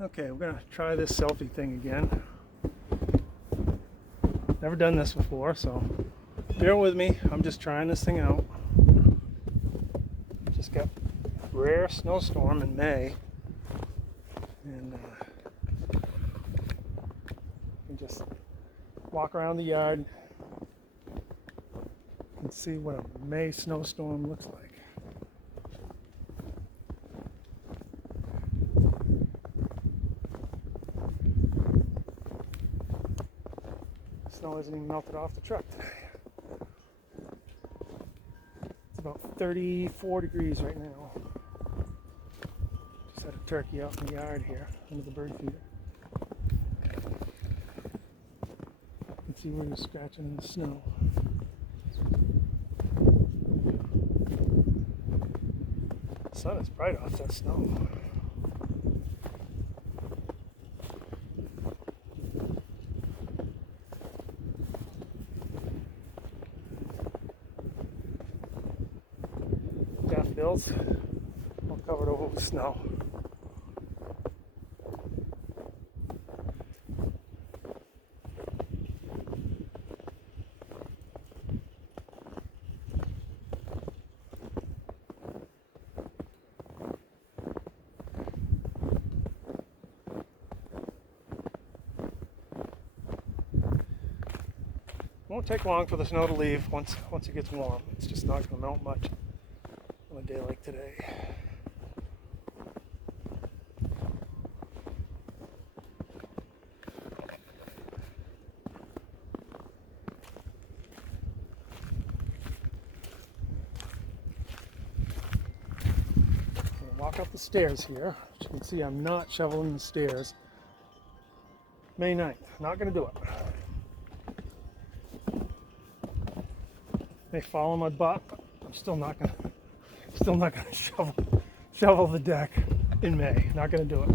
Okay, we're gonna try this selfie thing again. Never done this before, so bear with me. I'm just trying this thing out. Just got a rare snowstorm in May, and you can just walk around the yard and see what a May snowstorm looks like. Snow hasn't even melted off the truck today. It's about 34 degrees right now. Just had a turkey out in the yard here under the bird feeder. You can see where he's scratching in the snow. The sun is bright off that snow. Daffodils all covered over with snow. Won't take long for the snow to leave once it gets warm. It's just not going to melt much on a day like today. Walk up the stairs here. As you can see, I'm not shoveling the stairs. May 9th, not going to do it. May fall on my butt, but I'm still not going to shovel the deck in May. Not going to do it.